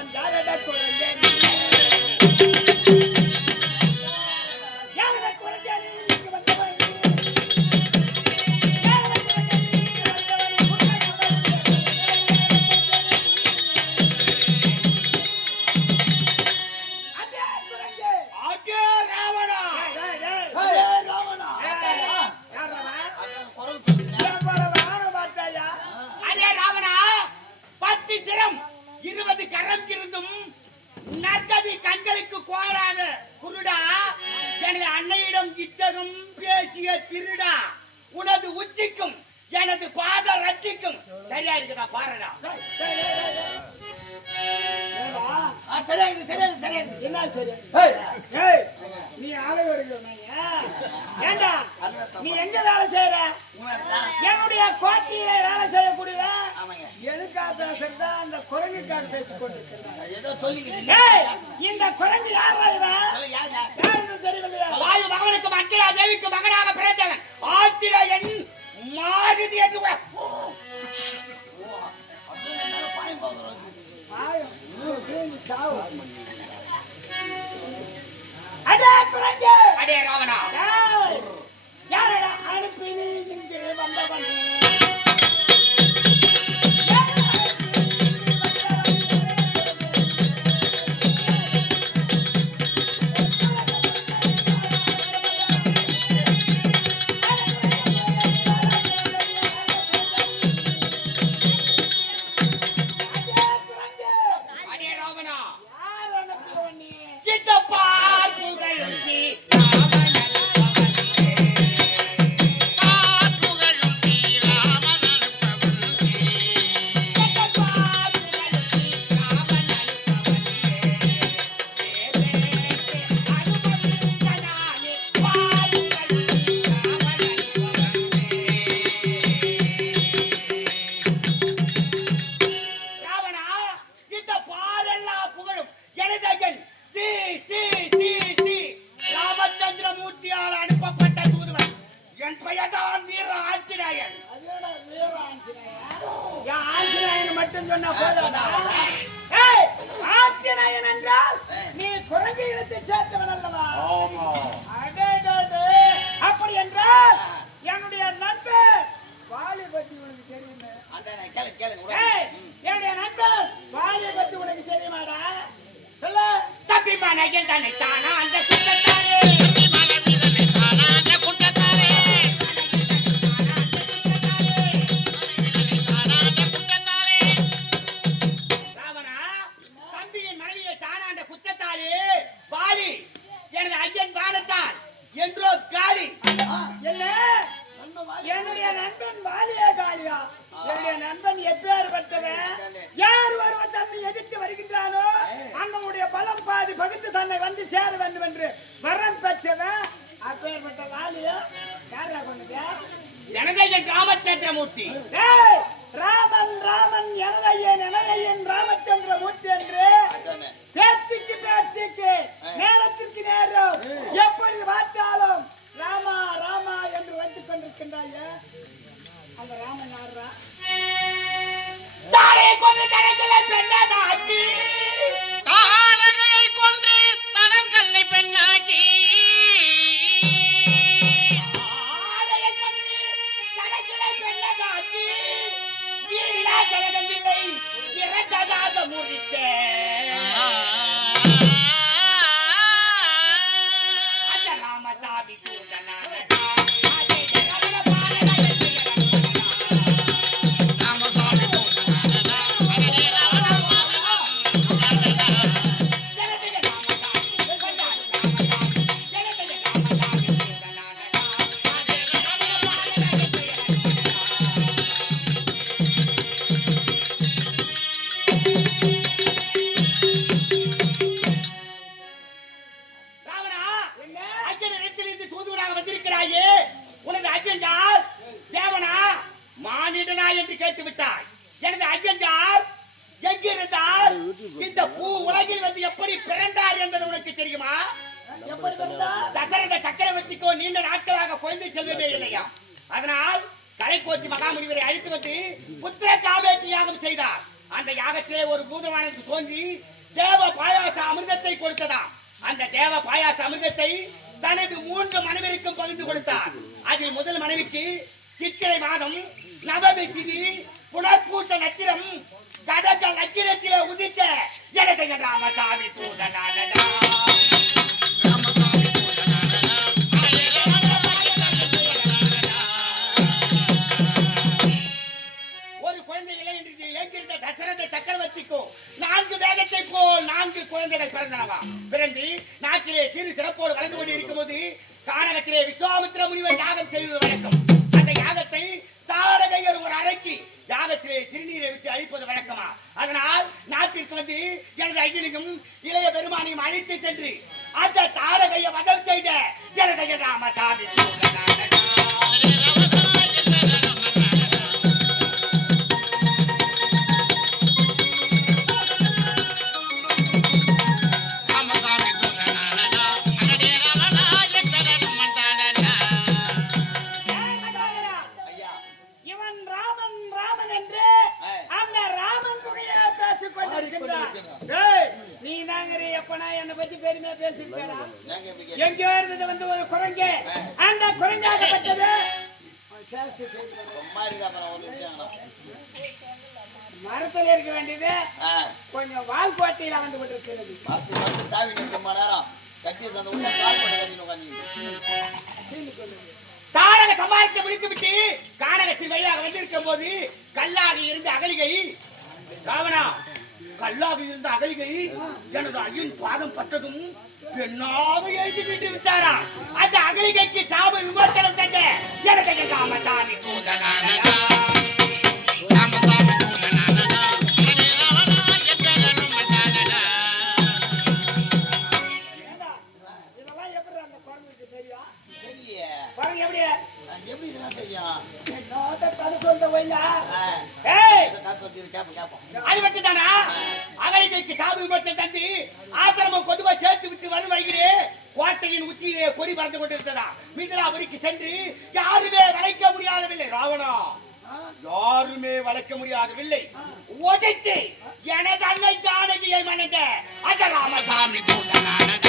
வந்தவன் யாரடா குரங்க. என்னுடைய கோட்டையில வேலை செய்யக்கூடிய பேசுறதா? அந்த ஏதோ இந்த குரங்கு யாரா இவன்? யாருன்னு தெரியலையா வாயு மகனுக்கு மஞ்சளா தேவிக்கு மகனாக பிறந்தவன். என்று கூட- சாவு. அடே குரங்கு! அடே ராவணா. ஏய், ராமச்சந்திரமூர்த்தியால் அனுப்பப்பட்ட தூதுவன் என் பெயர்தான் வீர ஆஞ்சநேயன் வீர ஆஞ்சநேயன். என் ஆஞ்சநேயன் மட்டும் சொன்னா? ஏய், ஆஞ்சநேயன் என்றால் நீ குரங்கு இனத்தை சேர்த்தவன் அல்லவா? அப்படி என்றால் என்னுடைய நண்பர் வாலி பத்தி உனக்கு தெரியுமே. என்னுடைய நண்பர் வாலியை பத்தி உனக்கு தெரியுமாடா சொல்லு தப்பி மனையில் தன்னை தானா அந்த வந்து சேர வேண்டும் என்று வரம் பெற்றவன் அப்பேற்பட்ட வாலியா யாரா கொண்டது எனதையன் ராமச்சந்திரமூர்த்தி. ராமன் ராமன் எனதையன் எனதையன் ராமச்சந்திர மூர்த்தி என்று. பேச்சுக்கு பேச்சுக்கு நேரத்திற்கு நேரம் எப்பொழுது பார்த்தாலும் ராமா ராமா என்று வைத்துக் கொண்டிருக்கின்றாய. அந்த ராமன் யாரா தாரை கொண்டு தனக்கலை பெண்ணதாக்கி தாரகையை இந்த பூ உலகில் வந்து எப்படி பிறந்தார் என்பது உனக்கு தெரியுமா? தசரத சக்கரவர்த்திக்கோ நீண்ட நாட்களாக குழந்தை செல்வமே இல்லையா? அதனால் கலைக்கோச்சி மகாமுனிவரை அழைத்து வந்து புத்திர காமேற்றி யாகம் செய்தார். அந்த யாகத்திலே ஒரு பூதமானது தோன்றி தேவ பாயாச அமிர்தத்தை கொடுத்ததாம். அந்த தேவ பாயாச அமிர்தத்தை தனது மூன்று மனைவிற்கும் பகிர்ந்து கொடுத்தார். அதில் முதல் மனைவிக்கு சித்திரை மாதம் நவமி திதி புனர்பூச நத்திரம் 妈扎的多。திருநீரை விட்டு அழிப்பது வழக்கமா? அதனால் நாட்டிற்கு வந்து எனது ஐயனையும் இளைய பெருமானையும் அழைத்து சென்று அந்த தாரகையை வதம் செய்த எனது ராமசாமி நீ நாங்கறி எப்பனா என்னை பத்தி பெருமையா பேசிருக்கா ஏங்க இப்படி கேட்டீங்க? எங்கேயோ இருந்தது வந்து ஒரு குரங்கு? அந்த குரங்காகப்பட்டது மரத்தில் இருக்க வேண்டியது கொஞ்சம் வால் கோட்டையில வந்து கொண்டிருக்கிறது. தாரக சமாளித்து முடித்து விட்டு கானகத்தின் வழியாக வந்திருக்கும் போது கல்லாக இருந்த அகலிகை ராவணா கல்லாக இருந்த அகலிகை எனது ஐயன் பாதம் பட்டதும் பெண்ணாக எழுதி விட்டு விட்டாரா? அந்த அகலிகைக்கு சாப விமோசனம் தந்த எனக்கு ராமசாமி தூதனானடா, என்னோட கதை ஏய்! அது மட்டும் தானா அகலிகைக்கு சாப விமோசனம் தந்து ஆத்திரமம் கொண்டு போய் சேர்த்து விட்டு வரும் வழியிலே கோட்டையின் உச்சியிலே கொடி பறந்து கொண்டிருந்ததா? மிதிலாபுரிக்கு சென்று யாருமே வளைக்க முடியாதவில்லை ராவணா. யாருமே வளைக்க முடியாதவில்லை. உதைத்து எனது அன்னை ஜானகியை மணந்த அந்த ராமசாமி ராமசாமி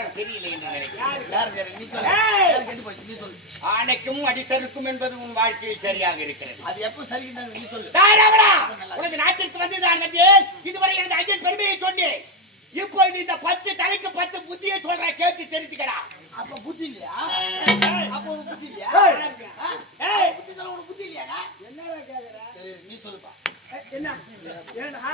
நேரம் சரியில்லை என்று நினைக்கிறேன். ஆணைக்கும் அடிசருக்கும் என்பது உன் வாழ்க்கையில் சரியாக இருக்கிறது. அது எப்போ நீ சொல்லு. உனக்கு நாட்டிற்கு வந்து நான் வந்தேன் இதுவரை எனது ஐயன் பெருமையை சொன்னேன். இப்பொழுது இந்த பத்து தலைக்கு பத்து புத்தியை சொல்றேன் கேட்டு தெரிஞ்சுக்கடா. அப்ப புத்தி இல்லையா? அப்ப புத்தி இல்லையா. புத்தி சொல்ல உனக்கு புத்தி இல்லையாடா? என்னடா கேக்குற? நீ சொல்லுப்பா.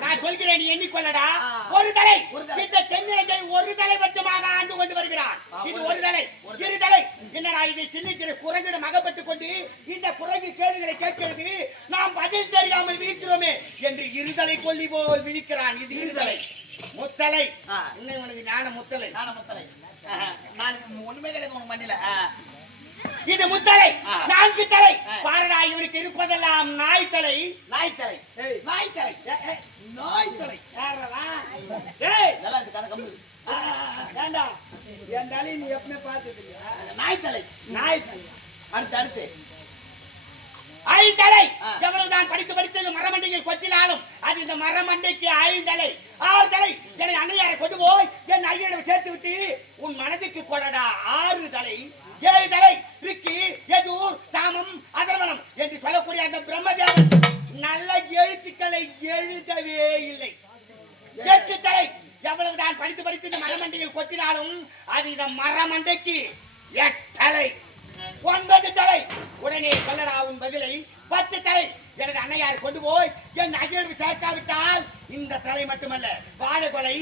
நான் சொல்கிறேன் நீ எண்ணிக்கொள்ளடா. ஒரு தலை. இந்த தென்னிலங்கை ஒரு தலை பட்சமாக ஆண்டு கொண்டு வருகிறான். இது ஒரு தலை. ஒரு இரு தலை. என்னடா இது? சின்ன சின்ன குரங்கிடம் கொண்டு இந்த குரங்கு கேள்விகளை கேட்கிறது. நாம் பதில் தெரியாமல் விழிக்கிறோமே என்று இருதலை கொல்லி போல் விழிக்கிறான். இது இருதலை முத்தலை. இன்னும் உனக்கு ஞான முத்தலை. நானும் முத்தலை. நான் ஒண்ணுமே கிடையாது உனக்கு மண்டியில ஆ. இது முத்தலை. நான்கு தலை. பாரடா இவனுக்கு இருப்பதெல்லாம் நாய் தலை நாய் தலை. நாய் தலை நாய் தலை நல்லா இருக்கு கதை கம்மி ஏண்டா, என் தலையை நீ எப்பவுமே பார்த்தது? நாய் தலை நாய் தலை. அடுத்து அடுத்து. ஐந்தலை. எவ்வளவுதான் படித்து படித்தது மரமண்டையில் கொத்தினாலும் அது இந்த மரமண்டைக்கு ஐந்தலை. எழுத்துக்களை எழுதவே இல்லை. எட்டு தலை எவ்வளவுதான் படித்து படித்து இந்த மரமண்டையில் கொத்தினாலும் அது இந்த மரமண்டைக்கு எட்டலை. ஒன்பது தலை. உடனே சொல்லடா உன் பதிலை. பத்து தலை. எனது அன்னையார் கொண்டு போய் என் அஜயோடு சேர்க்காவிட்டால் இந்த தலை மட்டுமல்ல. வாழை கொலை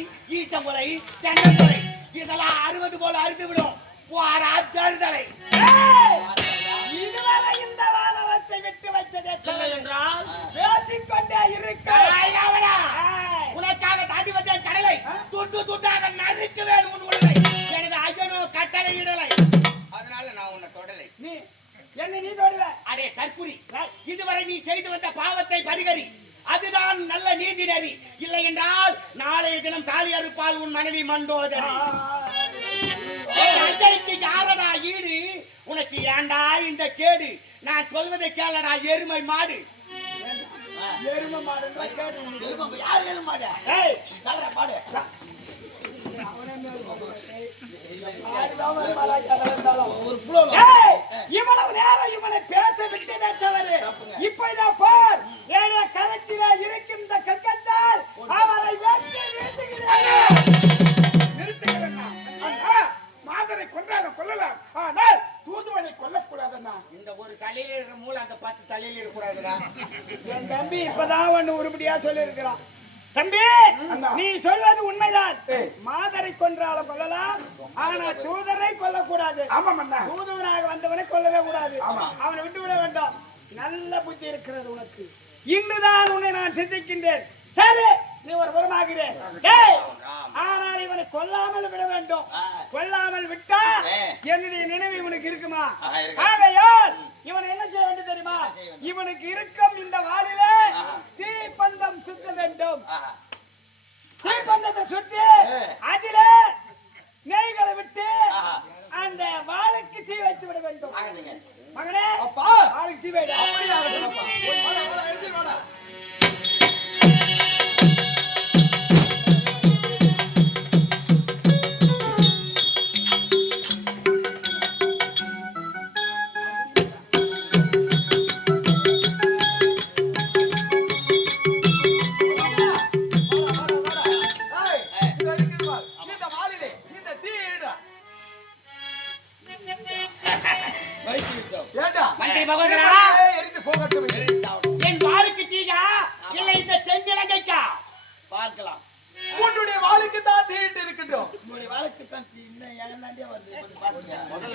கொலை தென்னங்கொலை இதெல்லாம் அறுபது போல அறுத்து விடும் போடா தருதலை ஏய், இதுவரை இந்த வானரத்தை விட்டு வைத்ததே தவறு. என்றால் பேசிக்கொண்டே இருக்க ஏய், ராவணா! ஏய், உனக்காக தாண்டி வந்தேன் கடலை. துண்டு துண்டாக நறுக்குவேன் உன் உடலை. எனது ஐயனோ கட்டளை இடலை. அதனால நான் உன்னை தொடலை. நீ என்ன நீ தொடுவ. அடே தற்குறி. இதுவரை நீ செய்து வந்த பாவத்தை பரிகரி அதுதான் நல்ல நீதி நெறி. இல்லை என்றால் நாளைய தினம் தாலி அறுப்பால் உன் மனைவி மண்டோதரி. அஞ்சலிக்கு யாரடா ஈடு? உனக்கு ஏண்டா இந்த கேடு? நான் சொல்வதை கேளடா எருமை மாடு. எரும கேட்டு இவ்வளவு நேரம் இவனை பேச விட்டதே தவறு. பார். ஏழை கரத்திலே இருக்கும் இந்த கற்கத்தால் அவரை வெட்டி வீசுகிறேன். நிறுத்துகிறேன்னா அண்ணா. மாதரை கொன்றாலும் கொல்லலாம். ஆனால் தூதுவனை கொல்லக்கூடாதண்ணா. இந்த ஒரு தலையில இருக்கிற மூளை அந்த பத்து தலையில இருக்கக்கூடாதுடா. என் தம்பி இப்பதான் ஒண்ணு உருப்படியா சொல்லியிருக்கிறான். தம்பி நீ சொல்வது உண்மைதான். மாதரை கொன்றாலும் கொல்லலாம் ஆனா தூதரை கொல்லக்கூடாது. அண்ணா தூதுவனாக வந்தவனை கொல்லவே கூடாது. அவனை விட்டு விட வேண்டாம். நல்ல புத்தி இருக்கிறது உனக்கு. இன்றுதான் உன்னை நான் சிந்திக்கின்றேன். சரி. நீ ஒரு புறமாகிறேன் ஆனால் இவனை கொல்லாமல் விட வேண்டும். கொல்லாமல் விட்டா. என்னுடைய நினைவு இவனுக்கு இருக்குமா. ஆகையால் இவன் என்ன செய்ய வேண்டும் தெரியுமா? இவனுக்கு இருக்கும் இந்த வாளிலே தீப்பந்தம் சுத்த வேண்டும். தீப்பந்தத்தை ஏ. அதிலே நெய்களை விட்டு. அந்த வாளுக்கு தீ வைத்து விட வேண்டும். மகனே அப்பா! வாளுக்கு தீ வைடா.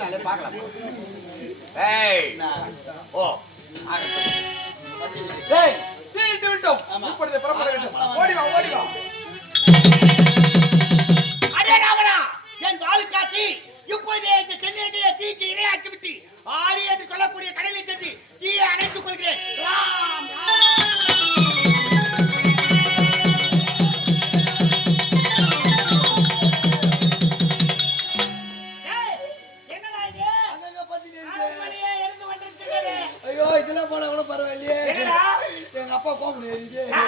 அதை பார்க்கலாம். ஏய் ஓ. டேய் தீட்டு விட்டோம். இப்பொழுது புறப்பட வேண்டும். ஓடி வா ஓடி வா அடே ராவணா என் வாளுக்கா தீ இப்போதே இந்த தென்னிலங்கையை தீக்கு இரையாக்கி விட்டு ஆடி என்று சொல்லக்கூடிய கடலை சென்று தீயை அணைத்துக் கொள்கிறேன். ராம் ராம். எங்க அப்பா கோபம்